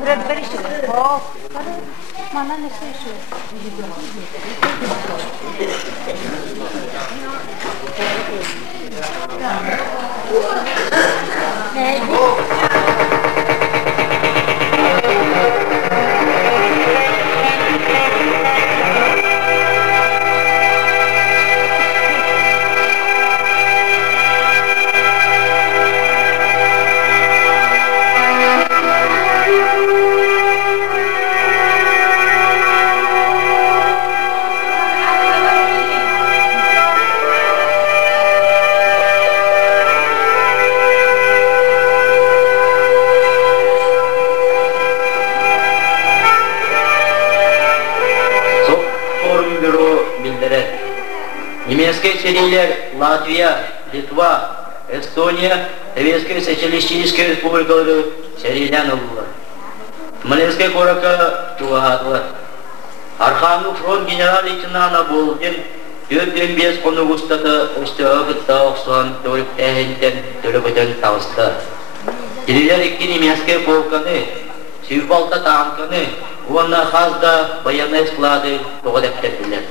Bırak ver işte. Hop. Bana ne şey. Латвия, Литва, Эстония, Советская Социалистическая Республикалары сериялен олдулар. Тмалинская корака тугадылар. Архангыл фронт генерал-лейтенанты болден 4-5 конугустата өстөгүтта оксон төрүп эхинтен төрөбөтөн табысты. Кирилер 2 немецкая полканы, Сүйбалта танканы, онна хазда военные склады тогодептелдилер.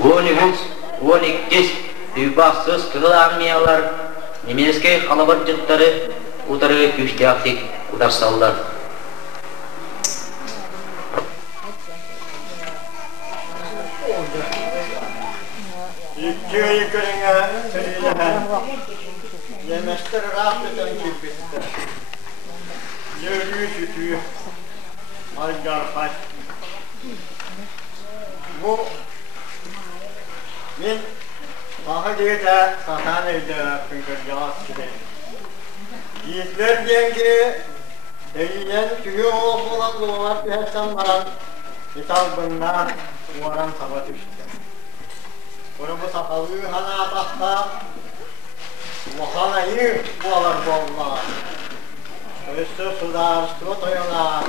12 Übaksız kızıl armiyalar, немецкий халабарчылары утары күчтәктик ударсаллар. Yükürüne söylenen yemekler rahatlıktan kirpitti. Yürüyü sütüyü algar kaç. Bu min Aha deyete satan evde pünkür yağız gibi. Yiğitler diyen ki deyilen tüyü olan doğalar bir hesam varan kitabından uvaran sabat üstte. Bunu bu sakalı hana atakta vahanayı bualar boğullar. Üstü sular, su toyular.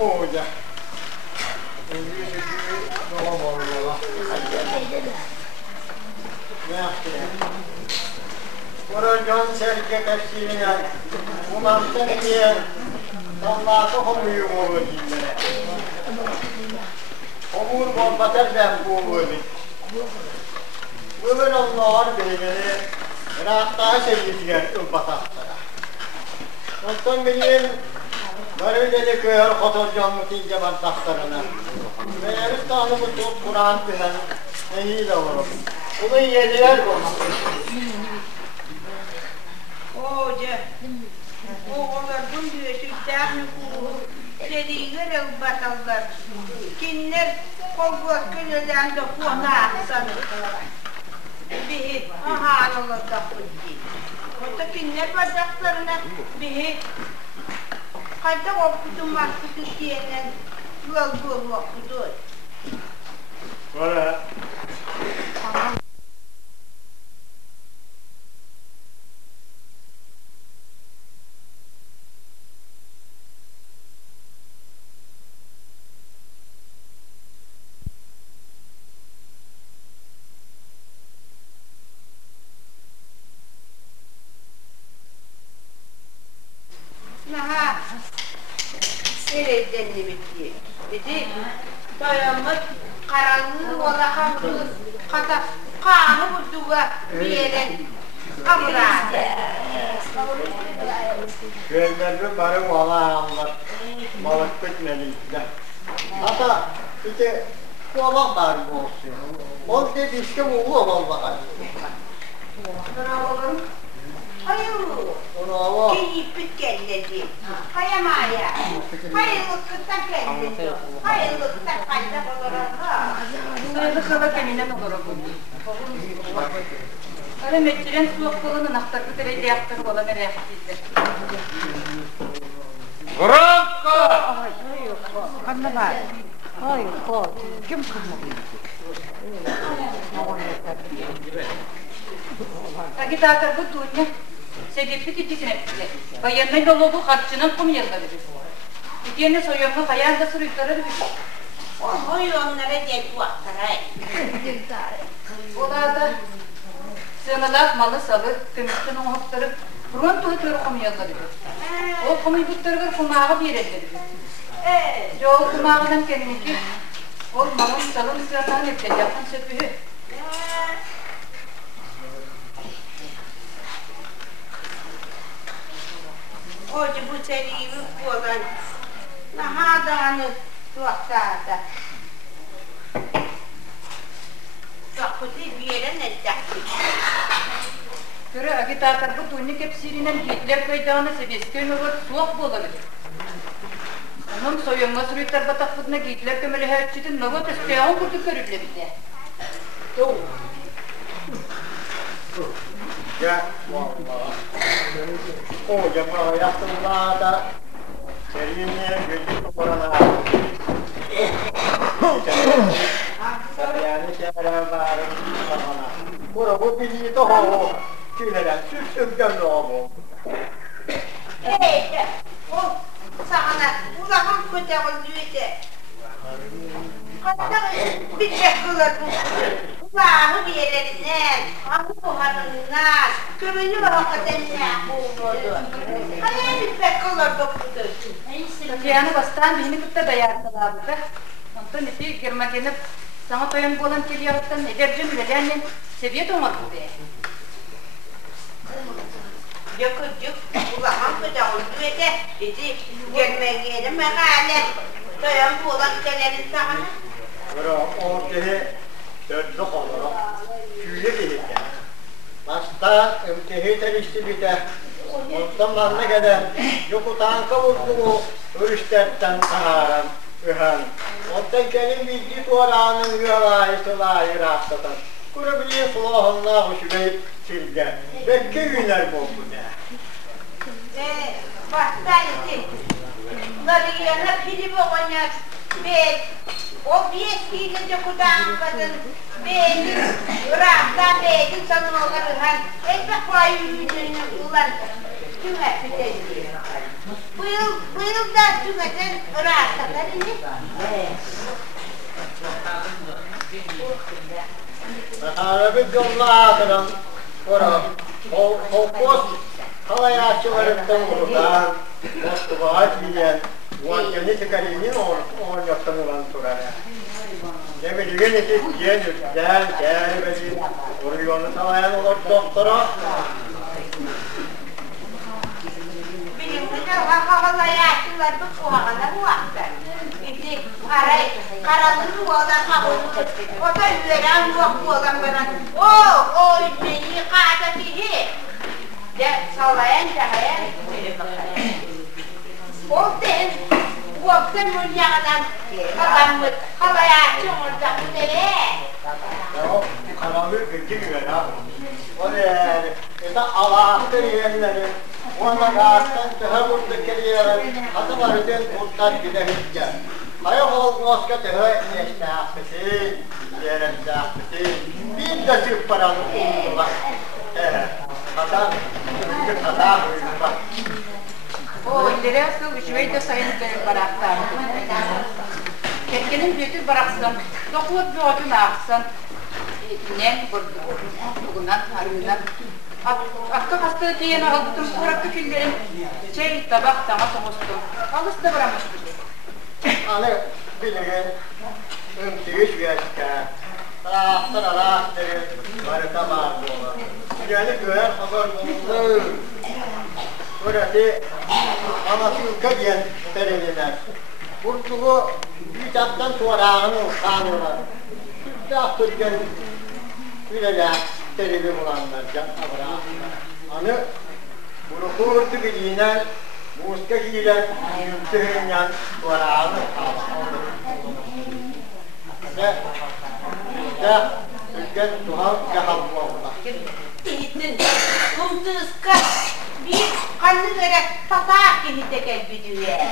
Oğuca. İngilizce tüyü doğum olurlar. Ne yaptı ya? Buracan serke tefsirine umarsan diye Allah'ı homuyu olur dillere. Homur bombatar ben bu olur. Ömer Allah'ın beygeni Irak'ta sevgisiler ılbataklara. Ondan benim Garıydeli köyar kotorcanlı tiyce bardaklarına. Ve Eristan'ımı tut Kur'an bilen nehiyle olurum. Bunu yediler bana. Hoca, oğullar bunca sütlerini kuğu, seriler ılbataklar. Kinler kolgaz köleden de kuğuna sanırlar. Bir ahanalı kapıcı. Orta kinler bardaklarına bir Kayda okutum vakti diyenen yol okudu. Böyle. Naha, Ereğden bitti. Dedi, dayanmak karanlığı ola hamdız, kata kanı bulduğu bir yere kamuradı. Köylerde barı valla anlar, balık bitmeliydi. Hatta işte kovalak var bu olsun. O dedi işte bu ovalak. Bravo'nun hayır, keyifli kelledi. Hayamaya, hayırlıkta kelledi. Hayırlıkta kayda olarak. Sayılıkla kendine mi olur bu? Öyle metçilen soğuk kolunun aktarlı derece yaptırı olan nereye yaptıydı? Gronko! Hayır, kanına var. Hayır, kim kanına? Git atar bu tuğne. Sebebi tütüsüne bize. Bayanın dolu bu harçının kum yazları. Tütüyene soyunma bayan da sürükleri bir. Oy onlara gel bu aktaray. Ola da sığınalar malı salı, tümüstün hoptırıp Front tuğutları kumuyallar dedi. O kumuyutları kumağı bir yere dedi. Yol kumağından kendinki o mamın salın sıratan hep de yapın söpüğü. Hoca bu seriyi olan nahadanı tuaktada. Tuakkutu bir yere ne yaptık? Göre agitatar bu tuynik hep sirinen Hitler kaydağına sebeskön olur suak bolabilir. Onun soyunma sürüyter batak buduna Hitler kömeli herçidin nöbet isteyağın kurdu körüble bile. Ya vallahi. Hoca bana yaptığımda seriyinle gözlük orana. Yani şeyler varım sana. Bu bilgi de o. Tüylerden sürsüzden ne oldu? O sana uzakın kocaman düğüde. Hatta bir çekılır bu. Kulağını bir yerlerinden, ağzı buharından, kömürlü ve hakikaten ne oldu? Hayal bir çekılır bu kutu. Tatyanı bastan beni kutta dayardılar burada. Ondan neti girmekenip sana toyan bolan keliyattan edercim bilelerle seviyet olmadı bu be. Yakıcık, kulağın kocaman düğüde, bizi gelmeyelim mekale. Toyan bu olan kelerin sana. Sonra ortaya dörtlük olarak tüyü gelirken. Başta ümtehi terişti bir de. Ondan ne kadar yok utan kavurduğu örüşlerden saharan, ühen. Ondan gelin bilgi tuğranın yuvalayı rastatan. Kurabiliyor sulahınla hoşubey silge. Bekle günler bozdu ne? Baştaydı. Bunları yana pili boğanyar. O bir eskiyle kudan kadın. Beğendin, bıraktan beğendin sanın olanı. Ekmek payı yüzünü ulan. Tüme pidesi. Bu yıldan tümeden bıraktan ne? Arabi yollardan sonra kokos halayaçılarından buradan Moskova diyen Vancani Tikarinin on yaptan olan turara. Ne bileyim ki diyen gel benim oruyonu salayan olur doktora. Benim kadar halayaçılar bu kuhana bu aktar. İşte karanlık olan kavurdu. O da veren bu olan bana. O beni kağıda bihi. De sallayan cahayan. O den vakti mülyadan kalanlık halayaçı olacak bu dere. Ya o karanlık bilgi ver ha. O ne yani? Allah'ın yerleri. Ona karşıdan daha burada keliyeler. Hatılarından kurtlar bile hiç gel. Hayal olmazsa daha neştahtısı, yerenştahtısı, bir de Türk paranı oldular. Hata uyumlar. O illere asıl üçüveyde sayınlıkları bıraktılar. Ketkenin büyütü bıraksın, dokulut bir otu ağırsın. Ne bugünden, harbinden. Akka hasta diyene aldım, kuraklı küllerim. Çay, tabak, sana soğustum. Alısı da bırakmış bir şey. Hani bilgin, ümtüyüş yaşka, rahattırı, varıta bağlı. Yani göğer hazır bulundu. Burası anası ülke diyen tereliler. Burtuğu bir taptan tuvarağını kanıyorlar. Türk'ten üleler tereli bulanlar, canlı hani bunu kurdu bilinen Muska hiler, tühünyan, varağını ve ülken tuhaf yahabbuğla. Gittin, kumtuz kaç, bir kanlılara tatak gibi tekel bir düğe.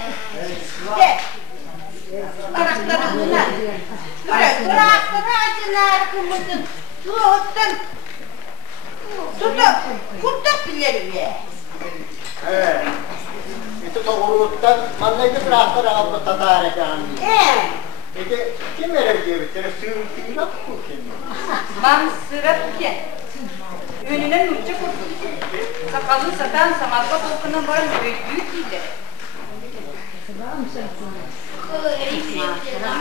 De, anaklarımına, bırakları acılar kumutun, tuğutun, kurtak bilerim ya. Evet. Itu doğrultudan anlayıcı bıraktır aldı tatarekan. Peki kim verir diye bitir? Sığırtın yok mu kim? Man sırap ki. Önüne nurcu kurdu. Sakalını satan samarga dolkuna baran büyük değiller.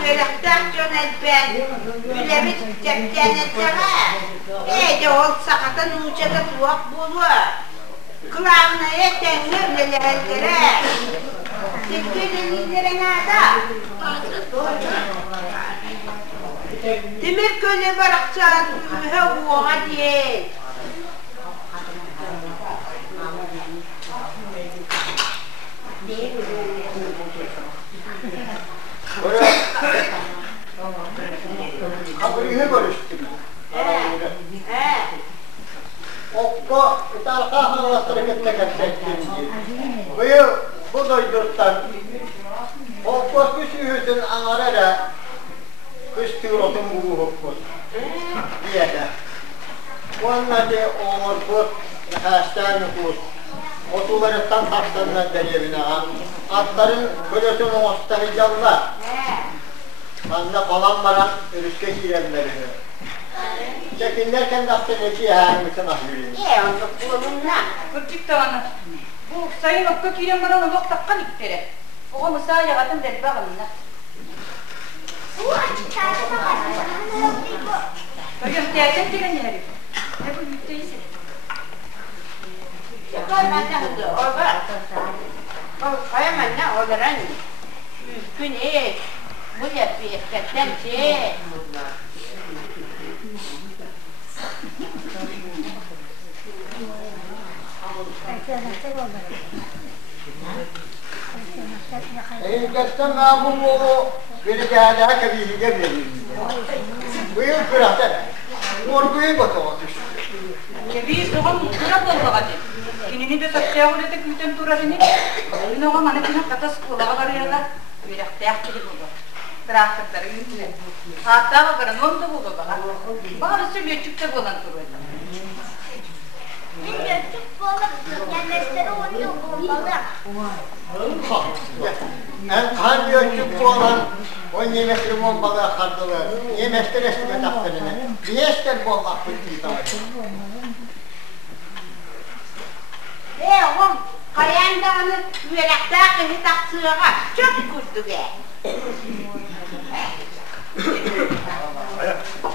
Yürekten dönen ben, ülemi tepkenen sana. Ede ol sakata nuçada tuğak bulu. Kulağına yetenler nelerlere. Tekkelenilere nada. Demir köle barakçalar mühe buğa diye. Böyle kabulünü görüştüm. Okko itarka havalatları gitmektekin diye. Bu doydurttan okko küsühüsün anarara küstürotun buğu okko diye de. Onlar de oğurkut, hastan nüfus. Otularından taşlarından deriyevine an. Atların kölösünün ostları canlar. Banda falan varan örüske girenleri. Çekinlerken de aslındaki yağımızın ahürüyüm. Onu kulunna. Kırcık tağını. Bu sayın okka kiren baran oluk takkan iktere. Oğa mısa yağatın derbi ağınına. Köyüm terken gelen yeri. Ne bu yükteyse. Koymanna hızı orada. Koymanna olaran mümkün et. Bu yapıyetlerden şey. Gerçekten ben bu bir daha kabili gelmedim. Bu yıl kırakta. Orguyu batamadı. Kebi soğan kırak olmağa de. Kinini de sakçaya olete güten turarını. Yine oğa manetine katas kulağa karıyala. Verak tehkili buldu. Traktörleri yüzüne. Hatta bakarın onu da buldu bana. Bana söylüyor çıktı bulan turuyla. Bilmiyorum, çok balık. Yerleşleri oynuyor, bombalı. Hangi ölçük bu olan o yemekleri bombalığa kardılar. Yemekler esme taktırını. Diyesler bomba kutluyu Oğlum, kayandağını yürekte kızı taksığa çok kurdu be.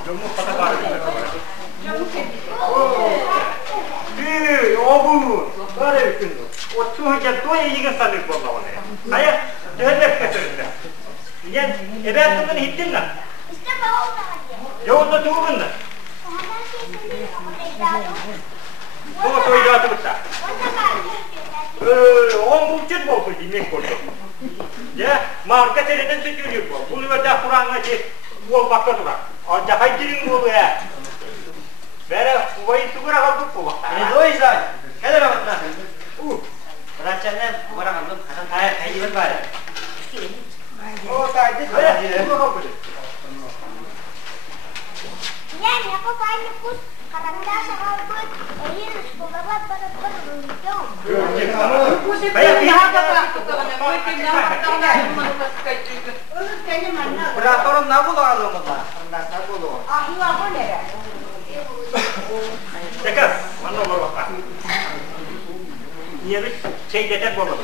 Yumruk pata karı bir tarafa. oğlum, böyle bir gündü. O çoğunca doya yığın sandık bomba ona. Hayır, dönlep götüründü. Yani ebeyatından hittin lan. İşte bavul da Yolda tuğbun da. Bana toyu atılıp da. On bulçut boldu demek oldu. Ya, marka seriden sökülüyor bu. Bunu da Kur'an'a ki bol bakka durar. Ancak haydirin bolu ya. Böyle uvayı tukura kaldık bu vakta. Ne doysa? Kadar amatna. Rancana orang aldım. Hasan hayır var. O saydı. Böyle bunu kaldı. Yani ako paano po karanda sa kalbot ayun sumabat para Bu sefer bir hafta bıraktık da bana. Bu ekibden hafta ona ayrılmadık kayıtlıydı. Onu senin anla. Berapa orang nabu kalau kita? Rasa dulu. Ahi apa nere? Tekrar, mana olur bak. Niye bir şey deden bolu.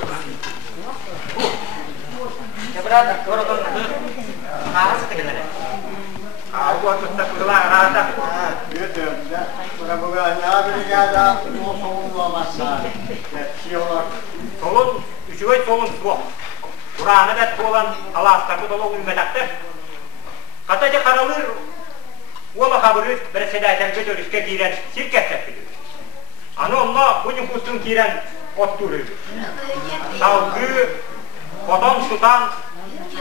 Ya berapa? Orang orang itu. Kahas sekitar. Aku tuh sekolah rasa. Gitu. Mudah-mudahan bir ada olmazsa. Yetiyorlar. Solun, üçüve solun bu. Kur'an'ı da olan Allah astarı dolu ümmedaktır. Kataca karalır. Ola haberi bir sedaten götürüşke giren şirket tepkidir. Ana onunla bu nüfusun giren otturur. Salgı, kodon tutan,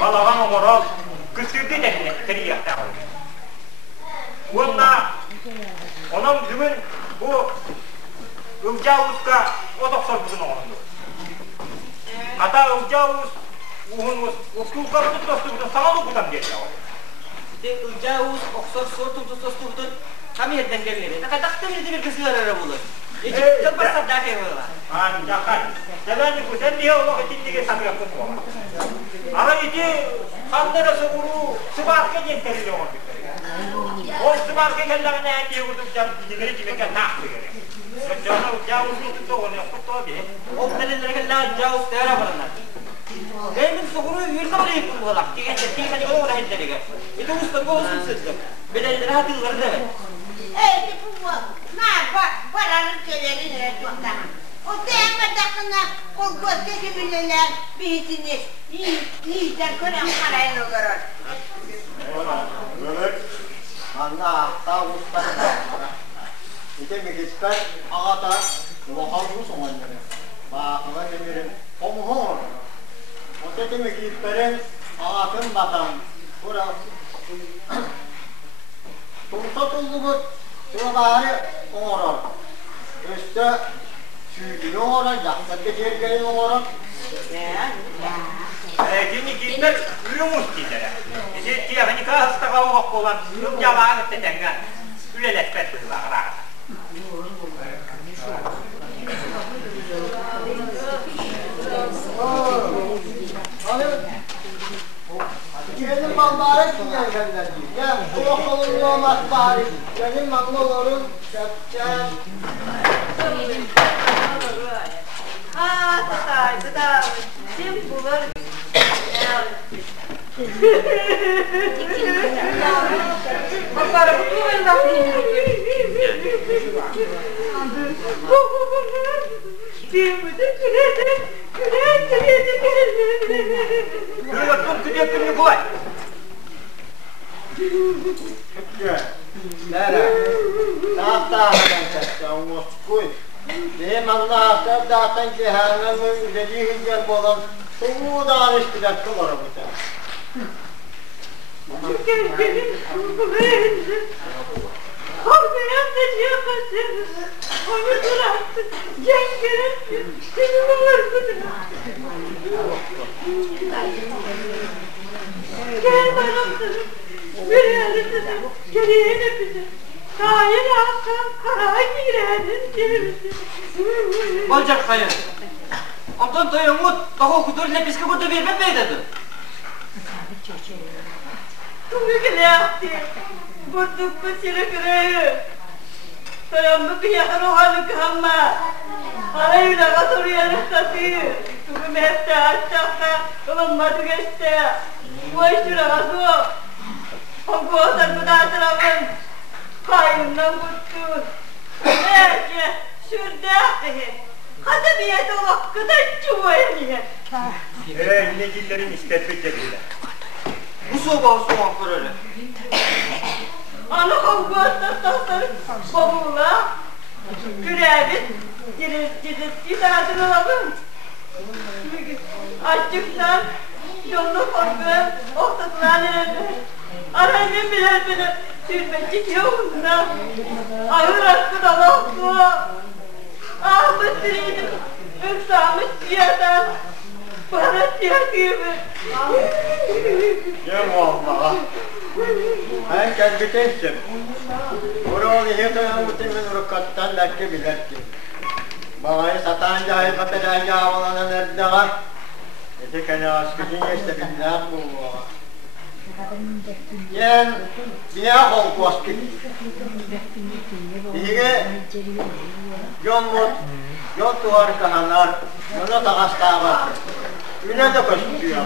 balagan omoroz, kısırdı teknikleri yakta olur. Onunla, onun bugün bu Ülcavuz'ka o doktor bugün oğlundur. Hatta Ülcavuz, Ufkulka bu dostluğundan sana da buradan geliyor. Jauh, oksor, sortum, kami hedden gelmedi. Tak temizli bir kısır ara bulur. Cepat sadar hevala. Ancak jalan itu sen dia Allah ketinggi sampai aku tua. Ara itu kandara seburu sebarkan yang terjadi orang itu. Oh sebarkan kendangan yang dia untuk jam 3 jam kan tak. Jono jauh itu tuh oleh aku tuh be. Oh telinga lah jauh tera barana. Emin sokuru yurda bari kulak. Tiga tadi kalau udah hidde dega. Itu ustad gua ustad. Beda hati lu garda. Itu buat. Nah, barang keleri ne tuan. O tem badakna kolgot ke bileler bihisiniz. İyi de koran parayı olarak. Böyle anna ta usta. İşte mikisper ağata lohavu soğanları. Bakıma demirim. Omuhor. O teki mikisperin ağatın batan. Burası. Tursa tulluğu şuraları oğrar. Üstü sürdüğünü oğrar. Yaksadı gergeğini oğrar. Gini kita lumus kita. Jadi dia hanya kah setengah waktu kan, belum jalan kita jangan. Sudah lepet berlarak. Benim malları kimden gönderdi? Ya kulak olur olmaz bari. Benim mallarım çöpçen. Seda. Tim bular. Bakar bu ben de Kudüp koy. Ya. Nere? Tahta hemen çöpçen Moskva. Benim Allah'a zaten cehennemin dediği hüccel bolan soğuğu da alıştılar kıvara bu sen. Olacak sayın. Ondan doyumut, daha kudur ne biskü burada bir bebek dedi. Kumukile yaptı. Burduk kusuru kırığı. Taramı bir yakın o halı kıhamma. Arayla katır yarıktası. Kumum hepte açacakta. Olmadı geçti. Bu işçüre katı. Onku otar bu da tarafın. Kayından kuttun. Belki şurada. Hadi bir yerde o kadar çuvaya niye? Ne gillerin istetmek dediler. Bu soğuk böyle. Ana konguatlar tasarı babuğla. Güreğimiz giderdir olalım. Açıktan yolunu korkuyorum. Ortadılar nerede? Arayın birer beni. Sürmecik yolunda. Ağır hakkı da loktu. Ahmet Sireydim. Üksamış bir yerden. Bana siyah gibi. Yem olma. Ben kendi teslim. Buralı yetoyan mutimin rukattan belki bilir ki. Bağayı satan cahil pateden cahavalanın nerede var? Eti kene askıcın yeşte binler bu. Yen bina kol koski. Dihige Yomut, yol tuvar kahanlar, yolu takasta var. Üne de koşturuyor.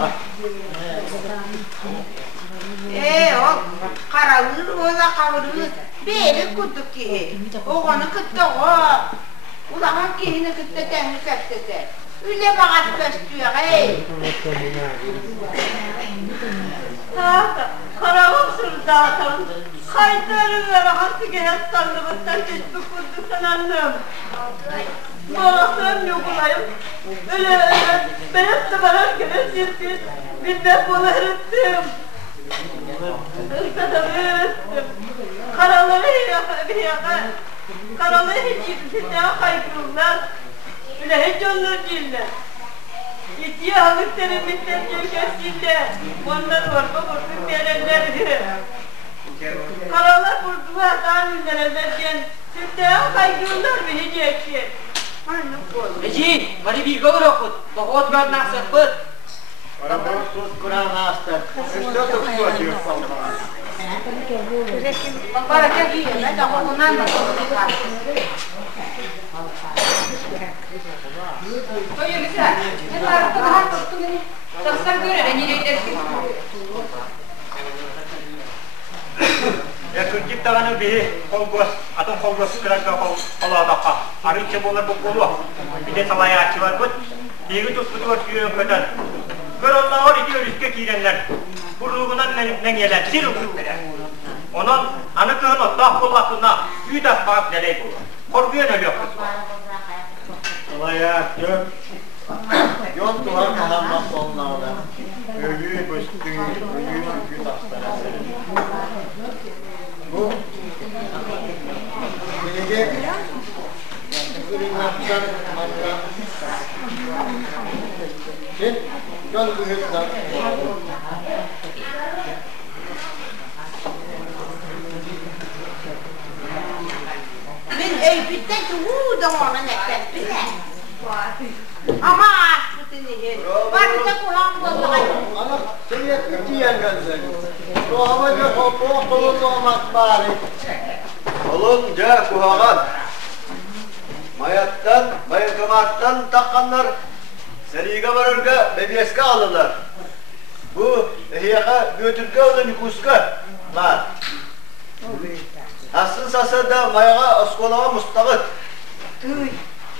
O karalır o da kavurur. Beri kudduk ki. Oğanı kıttı o. Ulan kihini kıttı temi septete. Üle bağat koşturuyor ey. Karavım sırdatam. Kaytarıları hası gelen sandığımızdan geçti kudduk sanandım. Bağlasam yok olayım. Öyle ben hepsi barar göre sirsiz. Bilmem bunu hırıttım. Hırsadım hırıttım. Karaları bir yaka. Karaları hiç yetişeceğe kaykırırlar. Öyle hiç onlar değiller. İtiye alık terimlikten gökersiyle. Onlar orada vurduk verenlerdi. Karalar vurdular daha ünlerlerken. Sirteye kaykırırlar mı hiç ekşi. Eci, mari bir gavur okut. Dokot var nasıl pıt. Orang sus kurang master. Üstü tuttu atıyor falan. Para que aqui, né? Da comunal da Öyleyse, ne tarafta daha tuttum beni. Taksam göre ben yine edersin. Kırcık dağının bir kolgöz, atın kolgöz kırakta kolağa dağ. Arınca bolar bu kolu. Bir de salaya açı var bu. Degi tutkudu var suyun köten. Kör onunla or iki örüske kirenler. Burluğundan men yeler, sir uçuklar. Onun anı kığın o dağ kollakına üy dağ bağıp deley bulur. Korkuyan ölüyor kız var. Salaya açı. Yon duvar kalanmak onlarda. Ölüyü bıstıyı, ölüyü çünkü taşlara serin. Bu bilgi ürünlerden hatta şimdi yol büyükler Ben öybütten çoğu da ona nekten bile. Ama aşkıtı nedir? Vardı da kulağım bozulay. ana seyret diyen gözleri. Bu havaca topu kolunu olmak bari. Olunca kuhagan. Mayattan, bayılkamattan takkanlar seriga varırga bebeske alırlar. Bu hiyaka götürge olan nüfuska var. Asıl sasada mayaga askolama mustağıt.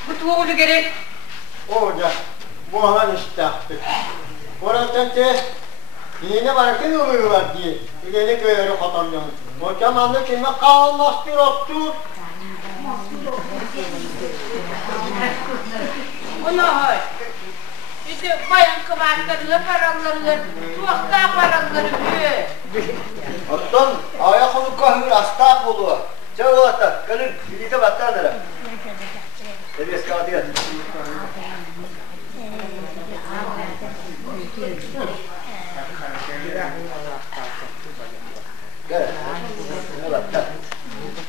Bu tuğulu gerek. Orada bu alan iştahtı. Oradan te yine varken oluyorlar diye. İleri köyleri katamıyor. O zamanda kime kalmaz bir ottur. Ona işte bayan kıvartlarını, paralarını, tuğakta paralarını. Ottan ayak olup kahır astak oluyor. Çabuk atar. Kalın birlikte battanlara. Sebesk kağıdı yat. Gel. Ne battan.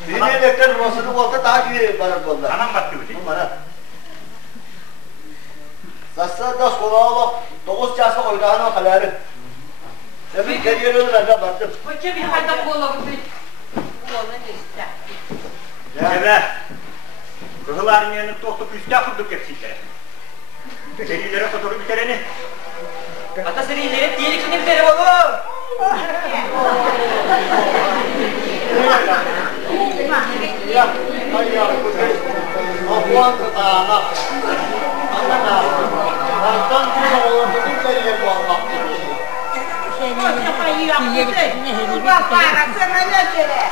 Birine elekten rosunu olsa daha gibi barar bollar. Anam battı bu değil. Bana. Sassa da solağa 9 çası oynağına kaları. Tabii geriye ölürler de battım. Hoca bir hayda boğulalı bir. Gebe. Kıhıların yanını tohtup üstüne kurduk hepsiyle. Serilere fotoğrafı bitereni. Ata serilere diğer ikini bitere oğlum. Ya, hayır, bu şey. Ahuan kıtağına. Anladın mı? Ondan bir oğlum bütün geriye bu almak gibi. Bak parasına ne göre?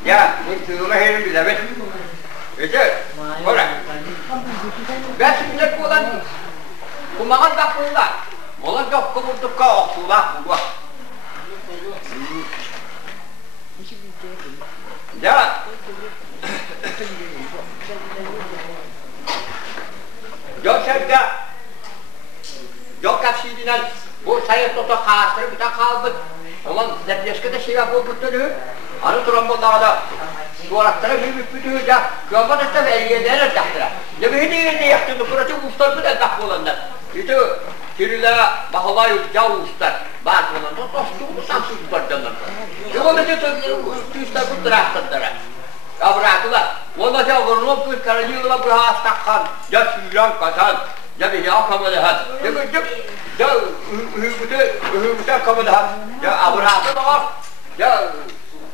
Ya, ini cuma herin bisa bet. Betul, boleh. Biasa kita pulang. Kumakan tak pulang. Malah jauh kemudian kau pulang gua. Ya. Yok sevda. Yok kapsidinden bu sayı toto kastır bir tak kaldı. Olan zepleşkede şey yapıyor bu türlü. Anı duran bu dağda. Suaraktara bir bütün ya kıyamet etse ve yedere taktıra. Ya bir hediye yaptığında burası usta bir de kapı olanlar. Itu kirila bahawa jauh ustad. Bahas olanlar tostu saksız bardanlar. Yo da usta bu traktatlara. Abratulah. Onda jauh bu karayıla bu hastakkan. Ya Sri Lanka ya bir ya kamadahat. Ya hübüte kamadahat. Ya abratulah. Ya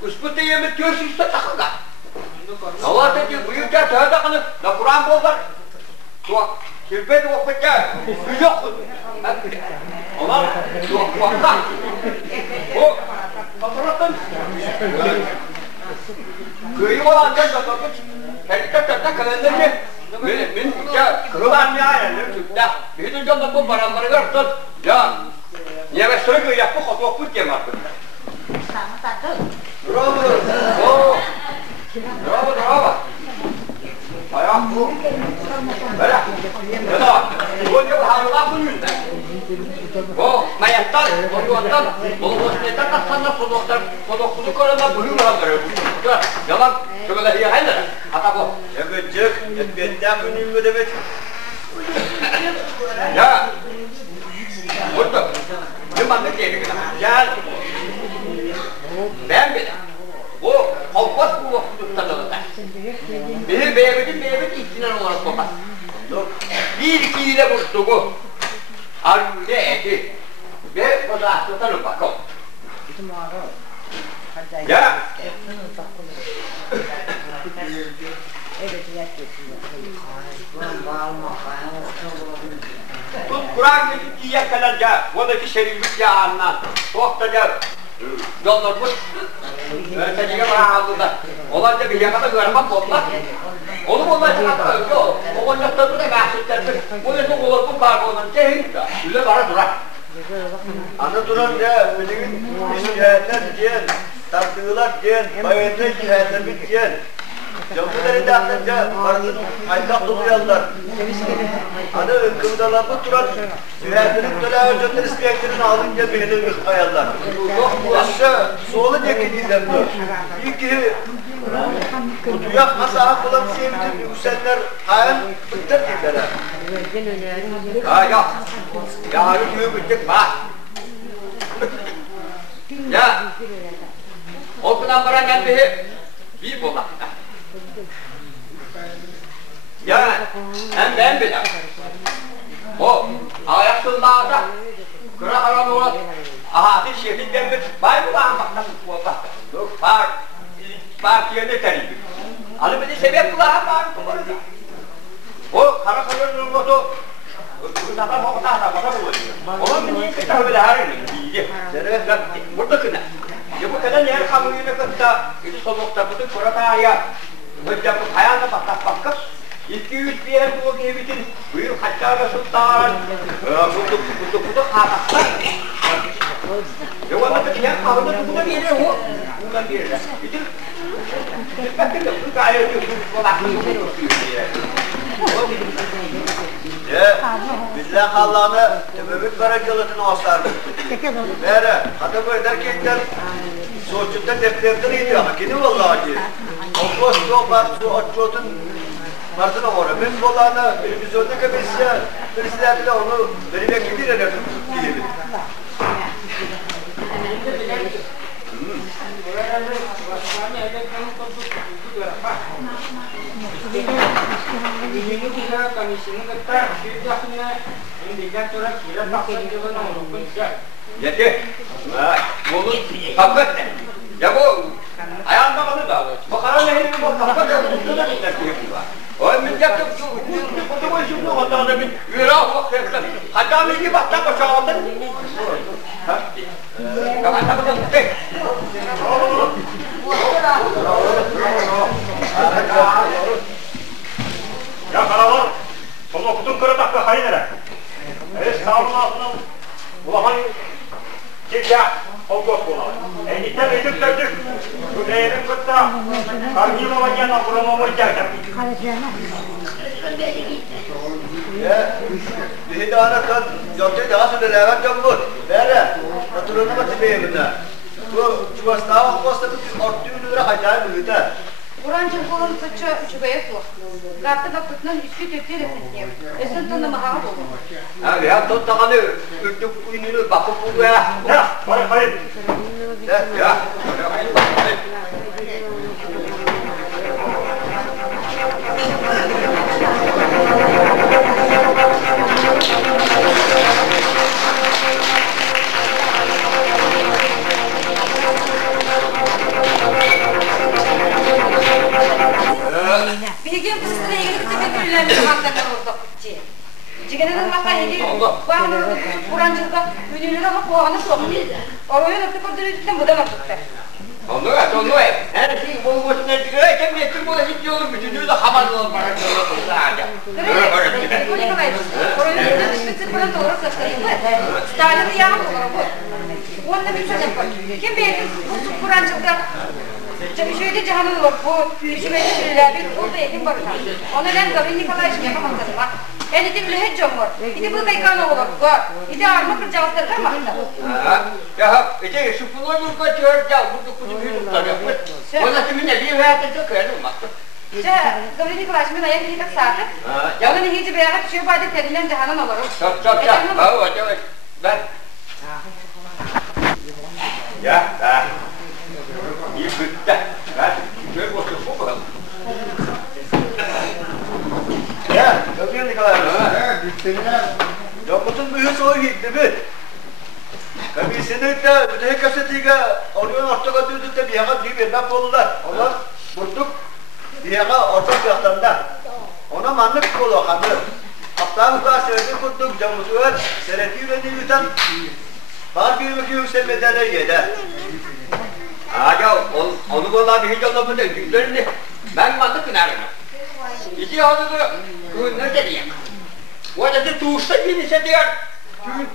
uspute yemek görsün takılda. Allah dedi büyükler tövbe kılın. Da Kur'an bozar. Tuak. Kirpet okutacak. Yok. Allah. Tuak. O. Fotoğraftan. Köyü olan da bakın. Herkese kalenderi. Benim ya kırılan ya ya. Bizim canım bu paramları görsün. Ya. Niye ben söylüyorum ya bu kadar okut yem artık. Bravo. Oh. Bravo. Ayak bu. Böyle. Ya da bu ne harika bu yüzden. O mayatlar, o yuvatlar, o neler kasanlar sodokulu korona buluyor böyle. Yalan şöyle iyi hayır. Hatta bu. Yapacak, benden günümü demek. Ya. Burada. Cuma geliyor. Gel. Ben bile. Bu kalpas bu tutanıldı. Beni beğenmedi içinden olarak bakar. Bir ikiyle vurdu bu. Armule eti. Ve bu da tutanıp bakalım. Ya. Tut Kur'an diye kalınca, oradaki şeriflik yağından, soğuktaca, yollar bu. Öteciye bana aldılar. Olanca bir yakada görmem olmaz. Onu bunlar çıkartma yok. O oyuncakları da mahsuslardır. Bu yüzden olur bu kargonun cehil. Üle bana durar. Anı duran ya, bizim işçiyenler diyen, tartığılar diyen, bayanlar cihenler diyen. Camıları da atınca varlığın aylak doluyorlar. Anı ınkıldalarını duran, cihenlerin dönem önceler isteyenlerini alınca beni ayarlar. Aşağı, soğulu diye bu. İyi ki Duyak asahak olan sevdiğim yükselenler hayal bıttır gibiler. Ya. Ya yürü bıttık bak. Ya. O kadar para geldi. Bir bulmakta. Ya. Hem ben bile. O ayaksızlarda. Kıra aran olan. Aha bir şehrin ben bir. Bay mı bakmaktan bu olmakta. Bak yerine teriydi. Alı beni sebep kulağım var mı? O kara kalıyorsun moto. Zaten o tahta buluyor. Onun beni bir böyle her yeri. Burada kına. Ya bu kadar yer kamuyuna kıtta. Itu soğukta bütün kurataya. Hocam bu hayalde bakkas. 200 bir yer bu gibitin. Bu yıl hatta sultan. Bu hatta. Ya onda bir yer kamuyuna bu bir yere o. Bundan bir yere. Bizden Allah'ını ömür berekatını asardı. Mere, hatta bu ederken soğucunda defterleriydi. Hakini vallahi. O kostu var, su açıyordun. Martına var. Ben vallahi televizyonda birisi bile onu beni bekliyor ederdim diyelim. Jadi, bunu kapat. Ya bu ayağında kalır da. Bakarım nehri bu kapat da bu da gider diye bu var. O millet çok bu da şu bu hatta bir yürah vakti. Hatta milli bakta başağıdı. Ha? Kapat da tek. Ya karalar, sonra okudun kırıdak ve hayır nere? Sağolun altına ulaman kirya, olgos bulan. Gitten edip döndük. Bu değerin kıtta, kargıyım olan yandan buranın omur geldim. Bir hidanetten yaptığı daha sonra levet yapılır. Böyle, oturduğuna batı beyiminde. Bu çuvastığa olmazsa biz orta ünlüleri acayip ünlüde. Burancı kolun saçı üçügeye su. Gattı kapısının üstü tüptüğü de sesliyor. Esin tanımağa bulun. Abi ya tuttağını ürtük ününü bakıp buldu ya. Ya, hayır. Ya. Bilgin kızına ilgili tepkilerle hakikaten orada kutçu. Cigenenin maka ilgili bağımlılığı Kur'ancılıkta ünlüleri ama puanı soktu. Oraya nasıl kurduruyorsun bu da nasıldı? Onu her şey bol boşuna çıkıyor. Kim yetim bu da hiç yolun bütünlüğü de hamarlı olmak lazım. Öyle. Bu ne kadar? Oraya nasıl bir falan doğru saçlarıydı. Stalin'i yanım olur bu. Onunla bir söz yapar. Kim bilir bu Kur'ancılıkta şöyle cihanın olur bu hükümetçiler bir orada eğitim bakar. Onun en tabi Nikolay için yapamazlar. Yani de bile hiç yok var. İdi bu beykana olur. İdi arma bir cevaplar ama. Ya işte şu pullar bu kaçıyor ya burada kuzum yüzüm tabii. Ona kiminle bir hayatı çok öyle olmaz. Gabriel Nikolay şimdi ayak iyi tak saati. Onun hiç bir ayak şu bayda terilen cihanın olur. Çok. Evet. Ben. Ya. İyi bitti. Ben şöyle boşum bu kadar. Ya, Gabriel Nikolay. Yapıtın büyük soğuk gitti mi? Kami senekte bütün kasetiga oraya ortak ödüldü de bir yana bir vermek oldular. Onlar bulduk bir yana ortak yaktanda. Ona manlık kolu kandı. Haftanın daha seyreti bulduk camımızı var. Seyreti yüreğini yutan var bir yükselmelerle yedi. Ya onu vallahi hiç olmadı. Günlerini ben mantık kınarım. İki ağzını kıyınlar dedi ya. O da tuğuşta yenise diyor.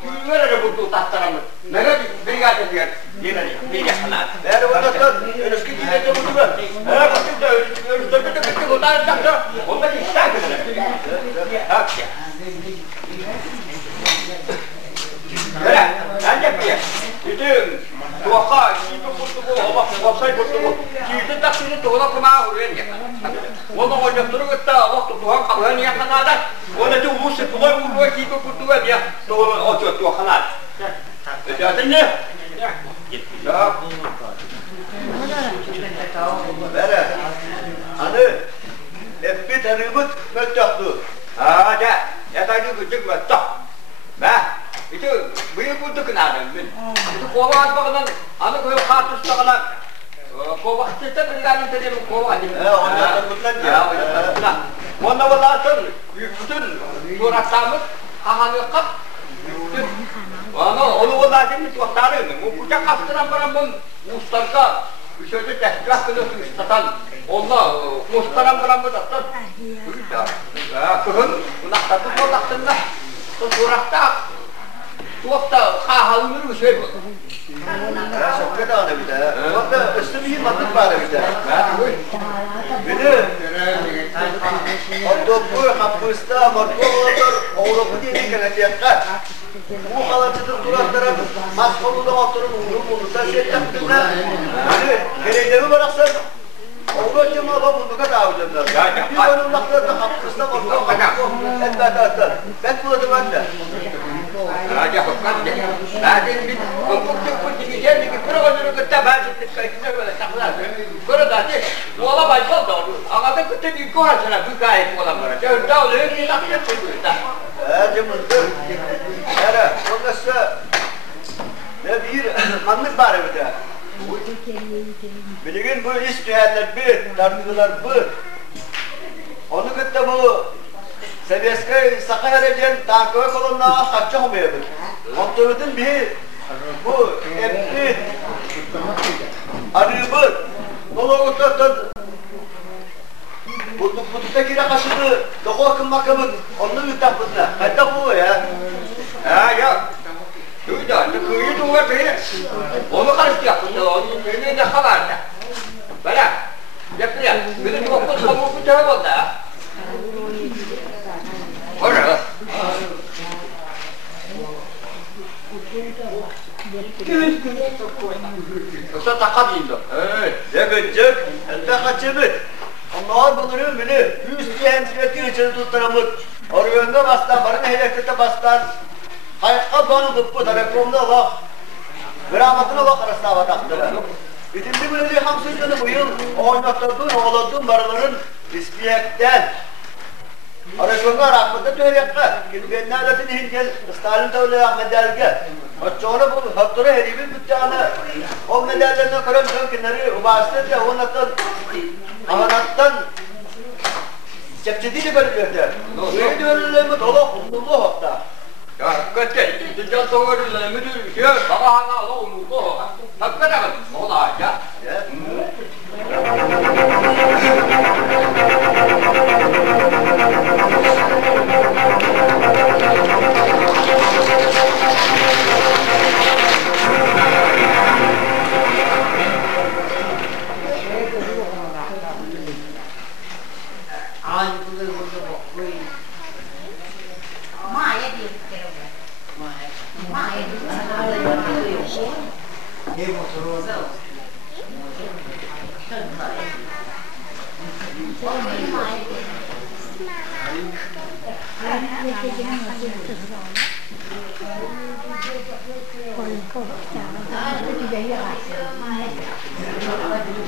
Tüyünler öyle bulduğu tahtaramı. Ne kadar brigade diyor. Bir yakınlar. Eğer o da önüski gidecek oldu mu? Evet, bakın da ölçüde bitti. Bunlar da ondan işler kızlar. Bak ya. Böyle, ben yapayım. Bütün tuğaka, şipi kurtuğu, obsay kurtuğu, şipi taksini tuğuna kuma uğrayan yakın. Onu oynatırı gitti, Allah tuğan kapıyan yakınlardan. Onu da uğursu tuğay uğruğa şipi kurtuğu diye tuğuna otuyor tuğakanlar. Ötüyordun ne? Ya. Böyle, hani bir tanımız möttüktü. Ya, yataydı küçük möttük. Itu büyük bulduk kınarım ben. Itu kova atmaktan, anı koyup kartuştaklar. Kova kıtıkta bir tane dedim kova dedim. Ondan bundan ya. Onda vallahi bütün suratlarımız kahanı kap. Onu vallahi dedim tutarım. Bu kucak kaptıran barambın ustarda şöyle tehkilak kılısı ustatan. Onda ustaran barambı da tutar. Kıhın, bunaktatı kodaktında. Suratta Tuğda kahalımır bir şey bu. Çok kötü anı bir de. Orada üstü bir mantık var bir de. Beni Ortopu, hapısta, mortoğuladır, Avrupa diye bir kanatiyaklar. Bu kalıcıdır duraklara maskoluda oturun, uğru şey yaptığında hani gereğleri bıraksan Avrupa cemalı bunluka davacımlar. Bir onunlaklarda hapısta, mortoğuladır, etbatattır. Ben buladım anne. Raja Hokkan dedi. Bazen bir hukuk gideceğim ki programını kıtta bazen kayıtına böyle takılar. Burada de ola başka da olur. Ama da kıtta bir koğaçına bir gayet olamıyor. Öyle oluyor ki takdir koyuyorlar. Cemil'dir. Era, ondan ne bir manlık var bir de. Bilgin bu isteyenler bir, tartışılar bir. Onu kıtta bu Seviyeske Sakarya'nın tankı kolonuna kaçça olmuyor. Kontrolün bir bu emri arıbı dolu buldukta kaşıdı doku akım makamın onu mütafızla hatta bu ya. Ya duyda kıyı duvar böyle onu karıştı yaptı onun önüne de kavardı. Böyle yaptı ya bizim okul kamuoyu tarafı oldu ya. Orada. Yoksa takat indi. Evet. Ne gıcık, elde kaçırır. Onlar bunları bile yüz diyen sürekli içeri tutturamız. Orayında bastan, barın elektrikte bastan. Hayatla banılıp bu telefonda bak. Gramatına bak arasına bataktılar. İkinci böyle hamsızlığını bu yıl oynattırdığın, oğladığın barıların ispiyekten. Arasında rahmette törekler. Gülbenler adı nehingel, Stalin Tavli Ahmet Elge. Açığına bu hattara heribin bütçanı. O medallerine kırımsın kenarı ubastı da onattan, avanattan Çepçediyle bölümlerde. Böyle dönülemi dolu, umurlu hatta. Ya hakikaten, dünya doğrularına müdür diyor, bana hala da umurlu. Hakikaten, o da ya.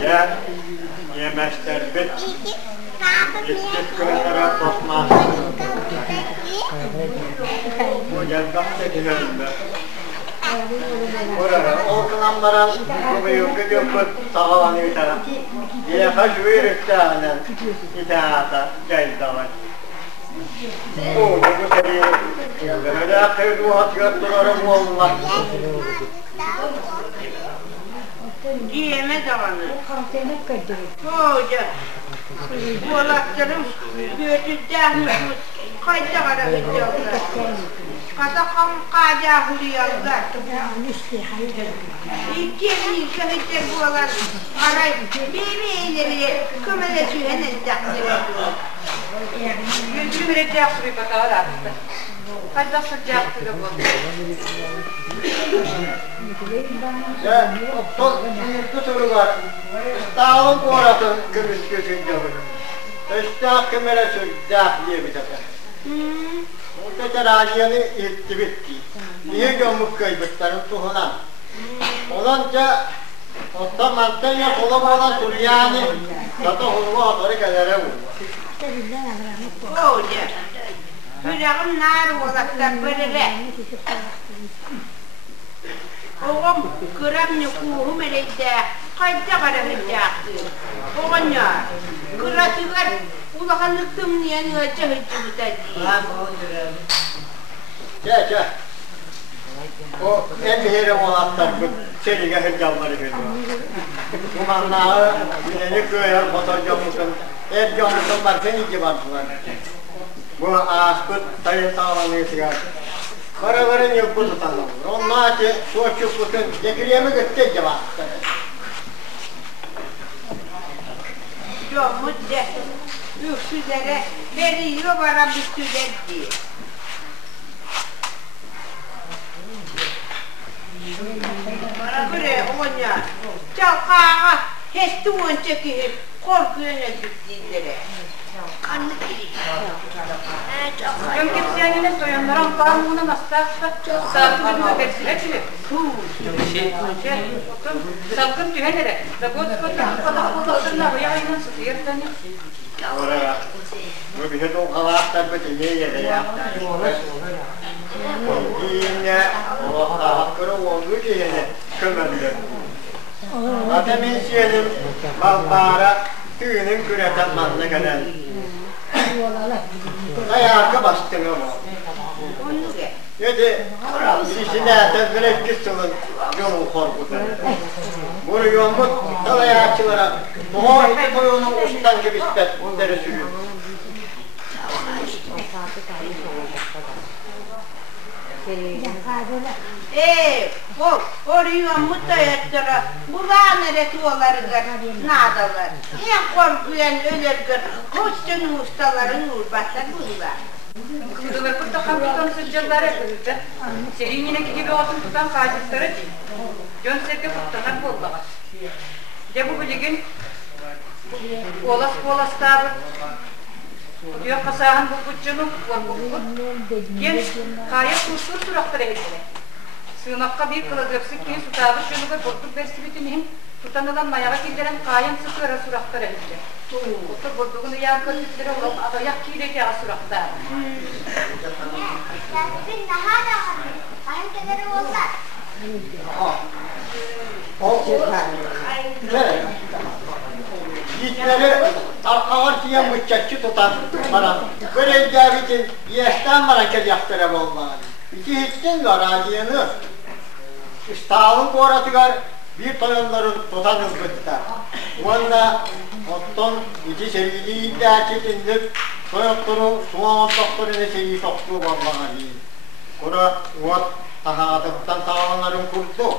Ya, yemezler bit. Gittik köylere tosmaz. O gelgahta gidelim be. Orada okulanmaran bu büyük göpüt sağlan ita. Diye kaç uyurukta anan itaata geldalar. O bu tabi böyle akıl duat götürürüm olmaz. Diyeme zamanı. Hoca. Bu alaklarım götürdüğümüz kayda kadar gidiyorlar. Katakam kaca huriyallar. İkili şehitler bu alan arayıp bebeğleri kümele sühenen takdir. Yüzü bile cevap bir bakar aslında. Kaç nasıl cevap bile bu? Ya, bu soru var. İstanbul'un orası gümüş gözünce olur. İşte kümele sürücek diye bir sefer. Bu sefer radiyanı irtti bitti. Niye gömük kaybetlerim tuhuna? Olanca, o manten ya kolum olan Süryani, zaten hurma atarı kadere vurma. Hoca. Yüreğim nar olaklar böyle. Oğum kıram ne kuhum eleyde kayda kadar gidiyordu. Oğun ya, kıratılar ulakanlıktım niye hıcı bu tadı. Çe. O en yerim olanlar bu seriye hırcalları veriyor. Bu mannağı yine köyer motor camısın. Her camısın var seni gibi vardılar. Bu ağaçkut sayı sağlamaya çıkar. Karaların yok bu tutanlar. Onlar ki şu çukursun gekiriyemi götüreceğim cevaptı. Çok mutlu. Yüksüzlere veriyor bana bir sürer diye. Buraya oğun ya. Çalkağa hiç tuğun çekip korkuyorlar gittiğinlere. Kanlı kiri. Yok hepsi ne soyanlara bağımlılığına nasıl saatli bir beksile çile. Salkın tühenere. Da bu kadar bu yayının sıkıyor seni. Oraya. Bu bir de o kavatlar böyle yere ya. Yine o hakkını olduğu yine kömürlü. Atemin siyelim balbara tüyünün küreten manlı kadar. Ayakı bastın ama. Yedi, birisinden tezbirek kısılın yolu korkutan. Bunu yolmut, talaya açılarak, muhabbet oyunun ustan gibi ispet, bunları sürüyor. Oraya mutayetlara, bulağa neresi olarıdır, nadalar. Ne korkuyan ölürgür, koşsun ustaların uğurbatlar bunlar. Kızılır burada kapıdan sıcaklar yapıldı. Senin yineki gibi olsun tutan kacısları değil. Jön sevgi kutlanan bollağa. Ya bu bilgin Olas tabi. Diyor kasahan bu bıçını gen kayıp kusur surakları edile. Sığınakka bir kıla göpsük ki su tabi şunu da burduk versi bütünün tutanılan mayağa gidilen kayın sıkıra surakları edile. Otur burduğunu yağ kötülükleri olup ayak kiyleki suraklar. Bir daha da hangileri olsa. Yiğitleri ağır diyen bıçakçı tutar bana. Böyle için yaştan bana kez yaptırım olmalı. İki hiçten var ağacını. İstavın koratıgar bir toyonların tutanız bıçta. Onda otton içi sevgili gerçekindip soyokturu, suğan doktorunu seyi soktu vallahi. Kura uvat tahadıktan sağlanların kurdu.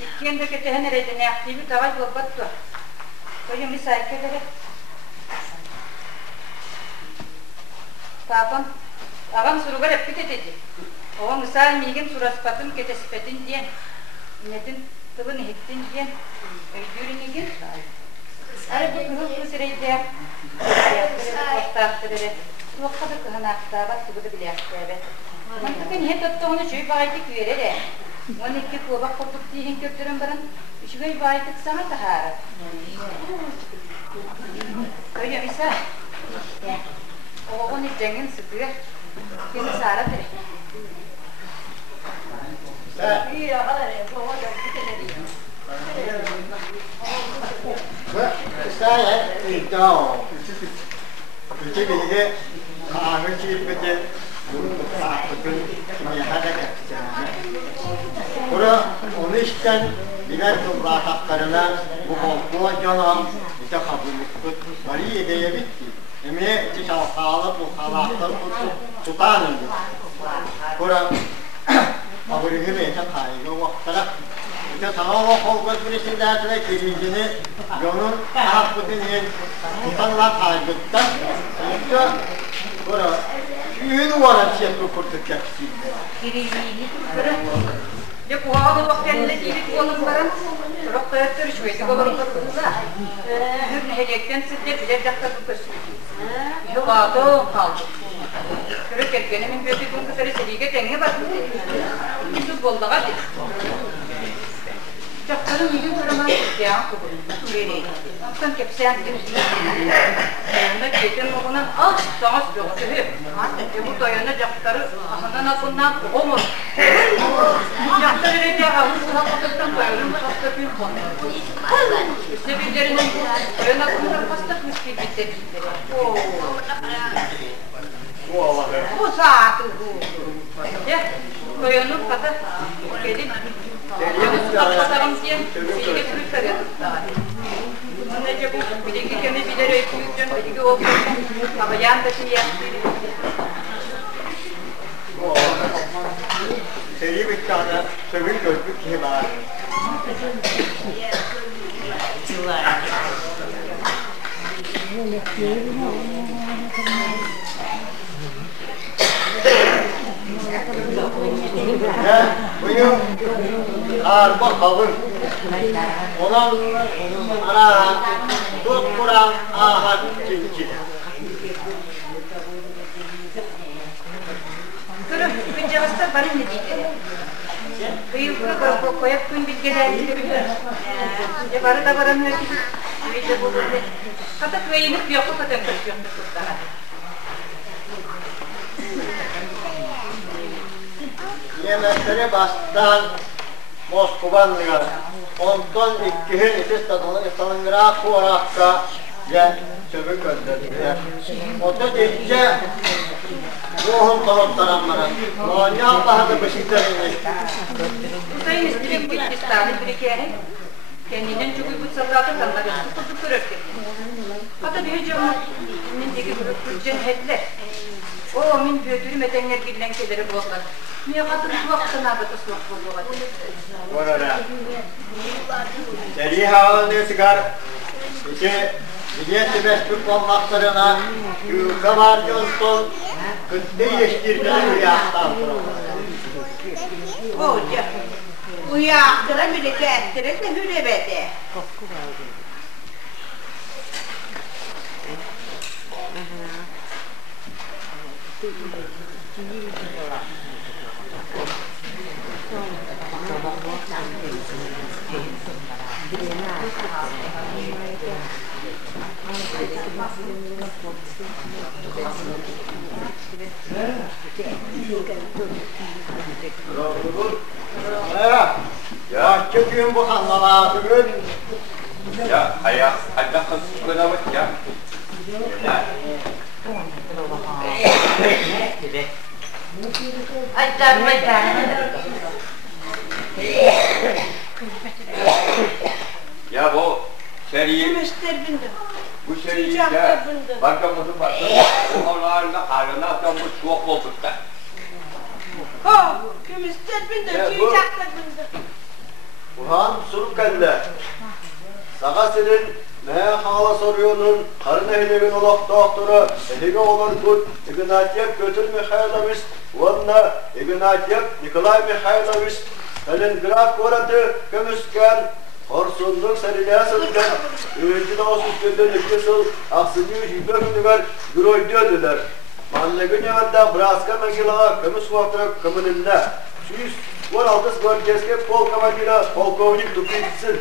İkkiyendeki teheneredin aktivi tavay bolbattı. Koyun misayet ederek. Babam, ağam surugar hep bitecek. O misal migim suraspatım ketesipetin diyen. Netin tıbın hittin diyen. Öydürün igin. Arı bu kıhıl kısırıydı. Baştaktırırı. Tuvakkada kıhınakta bak tıbıdı bile yaptı. Mantıkın hep tuttuğunu şöyle bağıytık verir. Onun iki kovak kurduk diyen köptürün barın. Şöyle bağıytık sana taharı. Koyun misal. Oğun içengin sıkıyor. Kimi sarıdır. İyi ağlar ya. Saya iddia. Üçü bilgi kahve çiğitmedi. Bunu saklıkın kimyada kapsayacağım. Bura onu işten birer toprak haklarına bu cana işte kabulü bari yedeye bitti. Emeğe içi şalkalı bu halakta tutanın. Bura kabulü hümeyete kaygı vaktara. İşte tamam o kolgöz birisinin dersine kirincini yonun hakkıdın yen tutanlar kaygıttan. İşte bura yüğün varan bu kurtuk yapısı. Kiriliğini kırın. Ya kuağalı vaktiyle iyilik olunların rokkaya törüşmeydi. Olanın kırılığında hürne heliyekten sizler bilir dakika bu kırsın. Yuvağı kaldı. Kırık benim götürdüğüm kısarı seriye denge bakmış. Yusuf boldağa dedi. Çakların yürü kırıma gitti ya. Sen kepseyen demişsin. Yanında geçen oğuna al sana sürüyor. Bu dayanı çakları ahından akından olmaz. Çakları öyle ağzına kapattıktan koyalım. Çakları bir konu. Sebillerinin dayanı akından pastakmış gibi bitirmişleri. Bu saat bu. Ya koyalım kadar. Gelin. Kapatalım diye bilgi sürükler yaptılar. Nece bu bilgi kendi bilir öyküyken bilgi oldu. Ama yandaki yaptığını. Seri bir tane sövün gözlük ki var. Bugün karma kavun. Olan ara tut kuran ahad cinci. Kırım, gün cevasta bana ne diyeceğim? Kıyıklı koyup gün bilgeler gidebilir. Barı da baranıyor ki. Öyle bu böyle. Hatta kıyınıp yok o kadar yok tutlara. Yemekleri bastan Moskovanlılar. Ondan iki gün nefes tadını insanlara kuvarakka ve çöbü gönderdiler. Oto deyince ruhum taraftaranlara. Muanya Allah'a da beşiklerini. Bu sayın istilik Gürcistan'ı birikenin kendinin çünkü bu sallatı kanları tutup kırırken. Hatta bir hücumun mindeki Gürcün hedler. O min götürüm edenler gillenkeleri bozlar. Niye kadın bu vaktına da ısmak bozulur? Orada. Seri havalı sigar. İşte Biliyeti Bestük olmaklarına Yürka var Johnson Kıttı yeştirdiler uyaktan Hoca, uyaktıra bile kestirip de hürebede. Bahçe bu kanlalatımın. Ya hayat, hadi kız bana bak ya. Ya bu seriyi, bu seriyi de bakımızı baktım. Bu onlarla karına da bu çok olduk da. Ulan suruk kelle. Sağa senin ne hala soruyorsun? Karın ehlevin olak doktoru. Ehlivi olan kut. Ignatiev Pyotr Mikhailovich. Onunla Ignatiev Nikolay Mikhailovich. Stalingrad koratı kömüsken. Horsunduk seriler sılken. Öğüncüde o sütünden 2 yıl aksini yüzde günüver Groy'da ödüler. Manlegin yanında Braska Magilağa kömüs vaktıra kömününde. 16 bölgesine polk amacıyla polkovnik Dukitsin.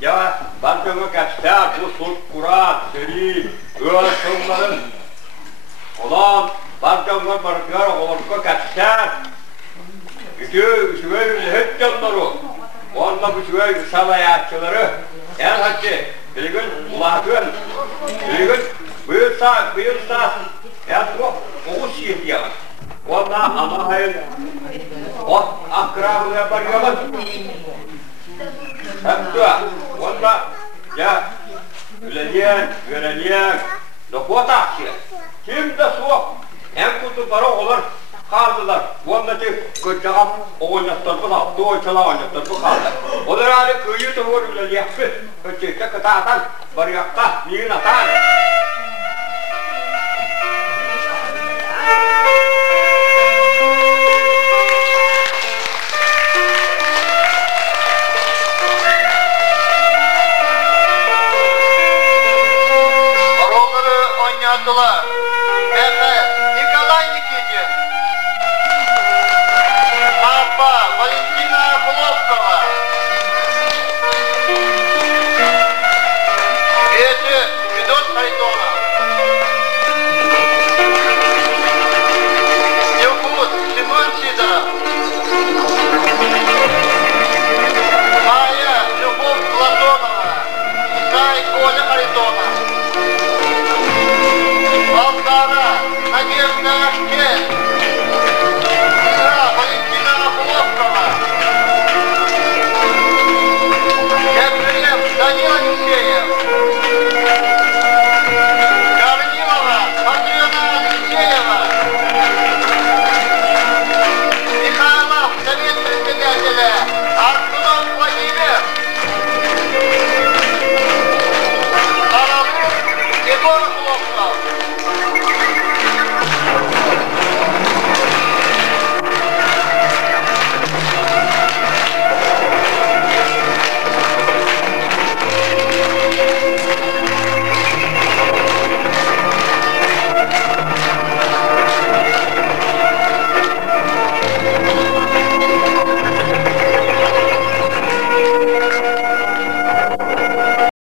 Ya ben kömür kaçtar, bu sulh kuran, seri, öğretmenlerin olan ben kömür barıklar olurka kaçtar. Şüvey hep canları, onunla bu şüvey salayatçıları, en hakkı, bir gün ulaşın, bir gün buyursa, en çok oğuz yetiyor. Onunla ama hayır, o akrabıya barıyorlar. Hatta onda ya öğreniyen doktor taksi. Kim de soğuk hem kutu para olur kaldılar. Onda ki kocam oynatırdı da doğuşla oynatırdı kaldı. Onlar hali kıyı doğru öğreniyor. Köçekte kıtatan barıyakta niye atar?